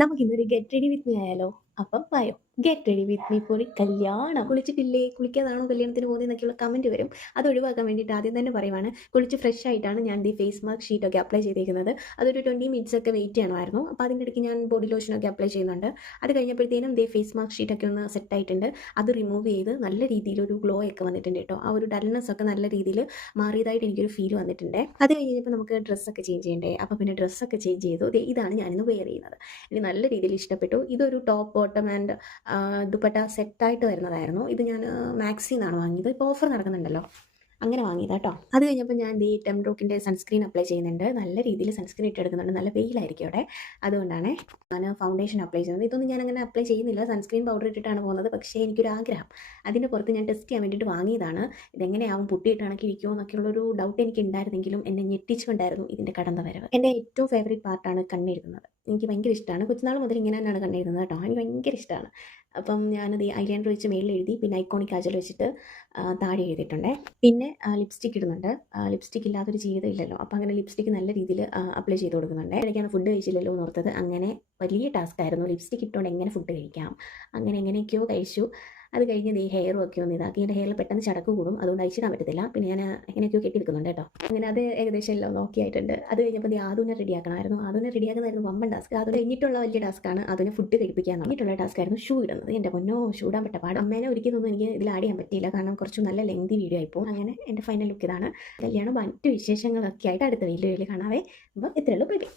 നമുക്കിന്നൊരു get ready with me ആയാലോ? അപ്പം വായോ, get ready with me for കല്യാണം. കുളിച്ചിട്ടില്ലേ, കുളിക്കാതാണോ കല്യാണത്തിന് പോകുന്നതെന്നൊക്കെയുള്ള കമൻറ്റ് വരും. അത് ഒഴിവാക്കാൻ വേണ്ടിയിട്ട് ആദ്യം തന്നെ പറയുവാണ്, കുളിച്ച് ഫ്രഷ് ആയിട്ടാണ് ഞാൻ ദി ഫേസ് മാസ്ക് ഷീറ്റൊക്കെ അപ്ലൈ ചെയ്തേക്കുന്നത്. അതൊരു 20 മിനിറ്റ്സ് ഒക്കെ വെയിറ്റ് ചെയ്യണമായിരുന്നു. അപ്പോൾ അതിൻ്റെ ഇടയ്ക്ക് ഞാൻ ബോഡി ലോഷനൊക്കെ അപ്ലൈ ചെയ്യുന്നുണ്ട്. അത് കഴിഞ്ഞപ്പോഴത്തേനും ദി ഫേസ് മാസ്ക് ഷീറ്റൊക്കെ ഒന്ന് സെറ്റ് ആയിട്ടുണ്ട്. അത് റിമൂവ് ചെയ്ത് നല്ല രീതിയിലൊരു ഗ്ലോ ഒക്കെ വന്നിട്ടുണ്ട് കേട്ടോ. ആ ഒരു ഡൾനെസ് ഒക്കെ നല്ല രീതിയിൽ മാറിയതായിട്ട് എനിക്കൊരു ഫീൽ വന്നിട്ടുണ്ട്. അത് കഴിഞ്ഞപ്പോൾ നമുക്ക് ഡ്രസ്സൊക്കെ ചേഞ്ച് ചെയ്യണ്ടേ. അപ്പോൾ പിന്നെ ഡ്രസ്സൊക്കെ ചേഞ്ച് ചെയ്തു. ദേ ഇതാണ് ഞാനിന്ന് വെയർ ചെയ്യുന്നത്. എനിക്ക് നല്ല രീതിയിൽ ഇഷ്ടപ്പെട്ടു. ഇതൊരു ടോപ്പ് ബോട്ടം ആൻഡ് ദുപ്പട്ട സെറ്റായിട്ട് വരുന്നതായിരുന്നു. ഇത് ഞാൻ മാക്സിന്നാണ് വാങ്ങിയത്. ഇപ്പോൾ ഓഫർ നടക്കുന്നുണ്ടല്ലോ, അങ്ങനെ വാങ്ങിയതാ കേട്ടോ. അത് കഴിഞ്ഞപ്പോൾ ഞാൻ ദി ടെംഡ്രോക്കിൻ്റെ സൺസ്ക്രീൻ അപ്ലൈ ചെയ്യുന്നുണ്ട്. നല്ല രീതിയിൽ സൺസ്ക്രീൻ ഇട്ടെടുക്കുന്നുണ്ട്. നല്ല വെയിലായിരിക്കും അവിടെ, അതുകൊണ്ടാണ് ഞാൻ ഫൗണ്ടേഷൻ അപ്ലൈ ചെയ്യുന്നത്. ഇതൊന്നും ഞാൻ അങ്ങനെ അപ്ലൈ ചെയ്യുന്നില്ല, സൺസ്ക്രീൻ പൗഡർ ഇട്ടിട്ടാണ് പോകുന്നത്. പക്ഷേ എനിക്കൊരു ആഗ്രഹം, അതിൻ്റെ പുറത്ത് ഞാൻ ടെസ്റ്റ് ചെയ്യാൻ വേണ്ടിയിട്ട് വാങ്ങിയതാണ്. ഇതെങ്ങനെയാവും, പുട്ടിയിട്ടാണെങ്കിൽ ഇരിക്കുമോ എന്നൊക്കെയുള്ളൊരു ഡൗട്ട് എനിക്ക് ഉണ്ടായിരുന്നെങ്കിലും എന്നെ ഞെട്ടിച്ചുകൊണ്ടായിരുന്നു ഇതിൻ്റെ കടന്നു വരവ്. എൻ്റെ ഏറ്റവും ഫേവറേറ്റ് പാർട്ടാണ് കണ്ണെഴുതുന്നത്. എനിക്ക് ഭയങ്കര ഇഷ്ടമാണ്. കൊച്ചുനാൾ മുതൽ ഇങ്ങനെ തന്നെയാണ് കണ്ണെഴുതുന്നത് കേട്ടോ. എനിക്ക് ഭയങ്കര ഇഷ്ടമാണ്. അപ്പം ഞാനത് ഈ ഐലൈനർ വെച്ച് മേളിൽ എഴുതി, പിന്നെ ഐക്കോണിക് കാജൽ വെച്ചിട്ട് താഴെ എഴുതിയിട്ടുണ്ട്. പിന്നെ ലിപ്സ്റ്റിക് ഇടുന്നുണ്ട്. ലിപ്സ്റ്റിക് ഇല്ലാത്തൊരു ജീവിതം ഇല്ലല്ലോ. അപ്പോൾ അങ്ങനെ ലിപ്സ്റ്റിക് നല്ല രീതിയിൽ അപ്ലൈ ചെയ്ത് കൊടുക്കുന്നുണ്ട്. ഇടയ്ക്കാണ് ഫുഡ് കഴിച്ചില്ലല്ലോ എന്ന് ഓർത്തത്. അങ്ങനെ വലിയ ടാസ്ക് ആയിരുന്നു. ലിപ്സ്റ്റിക് ഇട്ടുകൊണ്ട് എങ്ങനെ ഫുഡ് കഴിക്കാം, അങ്ങനെ എങ്ങനെയൊക്കെയോ കഴിച്ചു. അത് കഴിഞ്ഞ് ഈ ഹെയറും ഒക്കെ ഒന്ന് ഇതാക്കി. എൻ്റെ ഹെയറിൽ പെട്ടെന്ന് ചടക്ക് കൂടും, അതുകൊണ്ട് അയച്ചിടാൻ പറ്റത്തില്ല. പിന്നെ ഞാൻ എങ്ങനെയൊക്കെയോ കെട്ടിയെടുക്കുന്നുണ്ട് കേട്ടോ. അങ്ങനെ അത് ഏകദേശം എല്ലാം ഓക്കെ ആയിട്ടുണ്ട്. അത് കഴിഞ്ഞപ്പോൾ ആദുവിനെ റെഡിയാക്കണമായിരുന്നു. ആദുവിനെ റെഡിയാക്കുന്നതായിരുന്നു വമ്പൻ ടാസ്ക്. അത് കഴിഞ്ഞിട്ടുള്ള വലിയ ടാസ്ക്കാണ് അതിനെ ഫുഡ് കഴിപ്പിക്കാൻ. കഴിഞ്ഞിട്ടുള്ള ടാസ്ക് ആയിരുന്നു ഷൂ ഇടുന്നത്. എൻ്റെ പൊന്നോ, ഷൂ ഇടാൻ പറ്റ പാട്. അമ്മേനെ ഒരിക്കലൊന്നും എനിക്ക് ഇതിൽ ആഡ് ചെയ്യാൻ പറ്റിയില്ല, കാരണം കുറച്ച് നല്ല ലെങ്തി വീഡിയോ ആയിപ്പോൾ. അങ്ങനെ എൻ്റെ ഫൈനൽ ലുക്ക് ഇതാണ്. കല്യാണം മറ്റു വിശേഷങ്ങളൊക്കെ ആയിട്ട് അടുത്ത വീഡിയോയിൽ കാണാവേ. അപ്പോൾ ഇത്രയുള്ളൂ. Bye by.